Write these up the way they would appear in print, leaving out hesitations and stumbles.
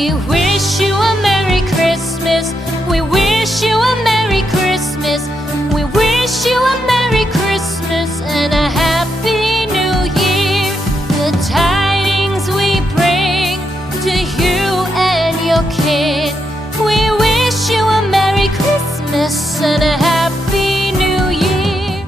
We wish you a Merry Christmas. We wish you a Merry Christmas. We wish you a Merry Christmas and a Happy New Year. The tidings we bring to you and your kid. We wish you a Merry Christmas and a Happy New Year.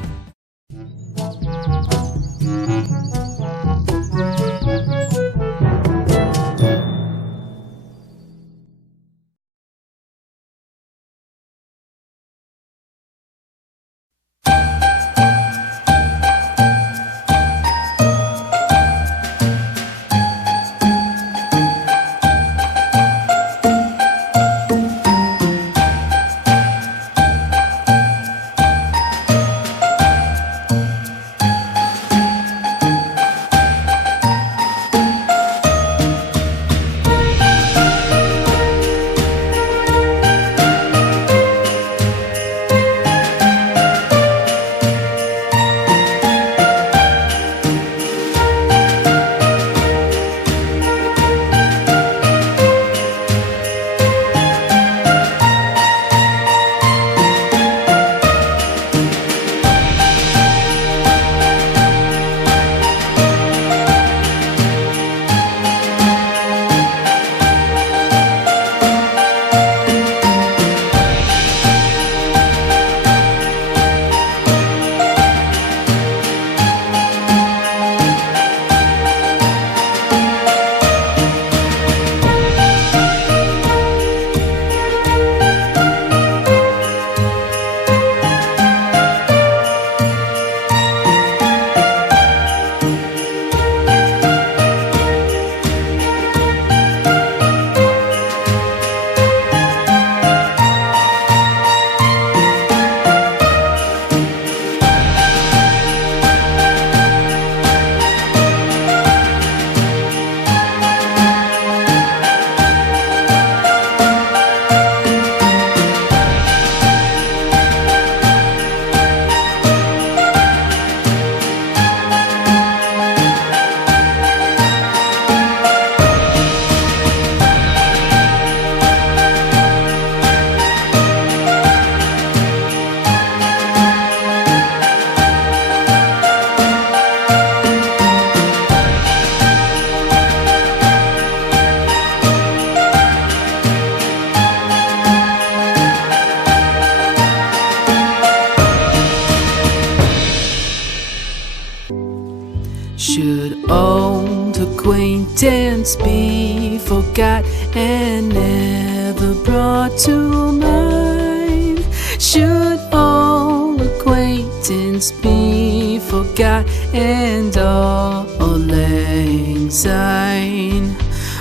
Should old acquaintance be forgot and never brought to mind? Should old acquaintance be forgot and all lang syne?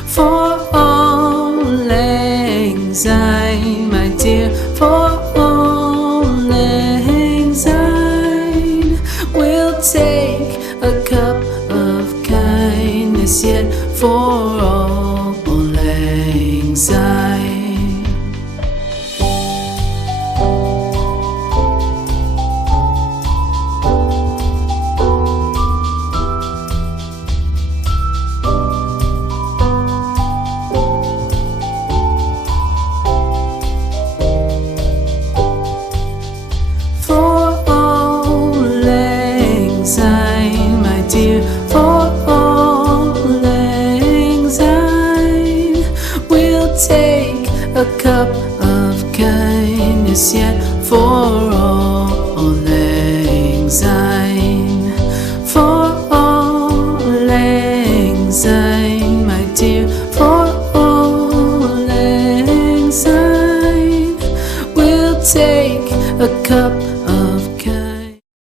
For all lang syne, my dear, for all lang syne, we'll take a cup of kindness yet for all lang syne. A cup of kindness yet for all lang syne. For all lang syne, my dear, for all lang syne, we'll take a cup